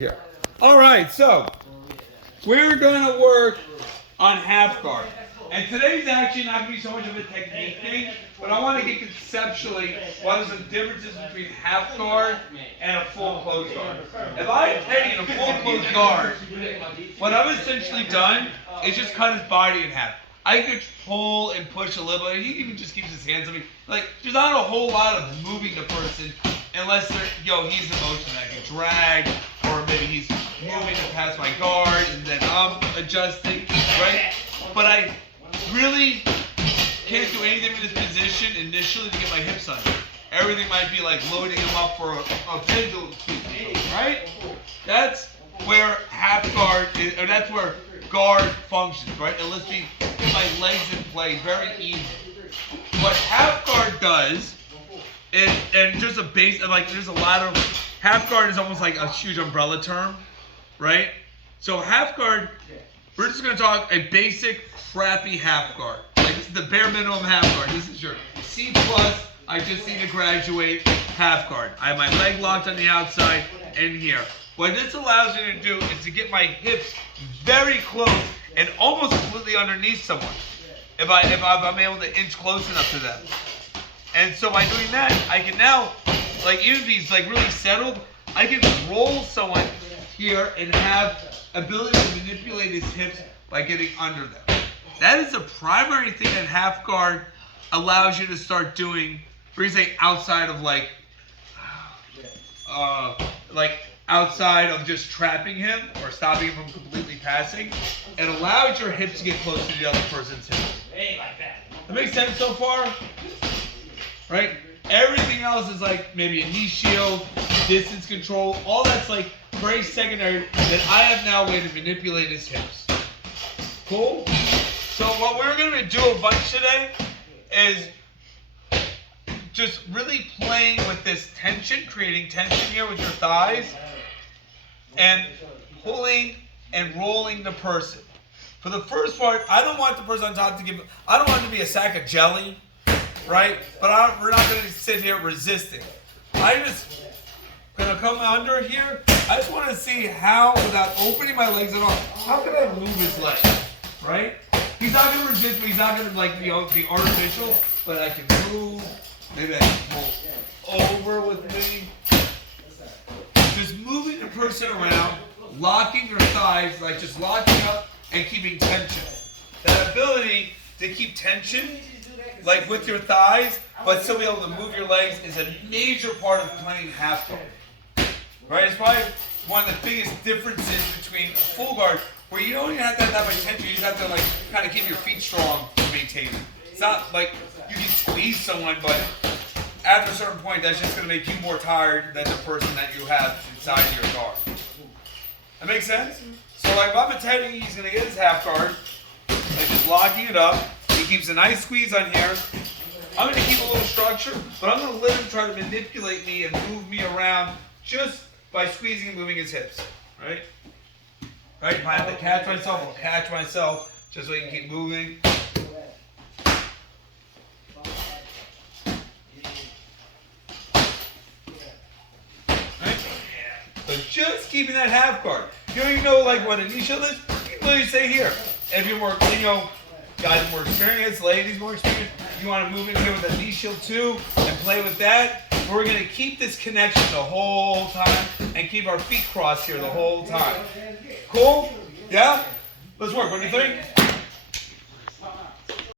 Here. All right, so we're going to work on half guard. And today's actually not going to be so much of a technique thing, but I want to get conceptually what is the differences between half guard and a full closed guard. If I've taken a full closed guard, what I've essentially done is just cut his body in half. I could pull and push a little bit. He even just keeps his hands on me. Like, there's not a whole lot of moving the person unless he's in motion. I can drag, or maybe he's moving to pass my guard, and then I'm adjusting, right? But I really can't do anything in this position initially to get my hips under. Everything might be like loading him up for a pendulum, right? That's where half guard is, or that's where guard functions, right? It lets me get my legs in play very easy. What half guard does is, and just a base, like there's a lot of, half guard is almost like a huge umbrella term, right? So half guard, we're just going to talk a basic crappy half guard. Like this is the bare minimum half guard. This is your C+, I just need to graduate half guard. I have my leg locked on the outside and here. What this allows me to do is to get my hips very close and almost completely underneath someone. If I'm able to inch close enough to them. And so by doing that, I can now, like even if he's like really settled, I can roll someone here and have ability to manipulate his hips by getting under them. That is the primary thing that half guard allows you to start doing. For example, outside of like outside of just trapping him or stopping him from completely passing, it allows your hips to get close to the other person's hips. That makes sense so far? Right? Everything else is like maybe a knee shield, distance control, all that's like very secondary that I have now a way to manipulate his hips. Cool? So what we're going to do a bunch today is just really playing with this tension, creating tension here with your thighs, and pulling and rolling the person. For the first part, I don't want the person on top I don't want it to be a sack of jelly, right? But we're not going to sit here resisting. I'm just going to come under here. I just want to see how, without opening my legs at all, how can I move his legs, right? He's not going to resist me. He's not going to be artificial, but I can move. Maybe I can pull over with me. Just moving the person around, locking your thighs, like just locking up and keeping tension. That ability to keep tension, like with your thighs, but still be able to move your legs is a major part of playing half guard. Right? It's probably one of the biggest differences between full guard, where you don't even have to have that much tension. You just have to like kind of keep your feet strong to maintain it. It's not like you can squeeze someone, but after a certain point, that's just going to make you more tired than the person that you have inside your guard. That makes sense? So like if I'm attending, he's going to get his half guard, like just locking it up. He keeps a nice squeeze on here. I'm going to keep a little structure, but I'm going to let him try to manipulate me and move me around just by squeezing and moving his hips. Right? Right? If I have to catch myself, I'll catch myself just so he can keep moving. So just keeping that half guard. You don't even know like what a knee shield is? You can literally say here. If you're more, guys more experienced, ladies more experienced, you want to move in here with a knee shield too and play with that. We're going to keep this connection the whole time and keep our feet crossed here the whole time. Cool? Yeah? Let's work. What do you think?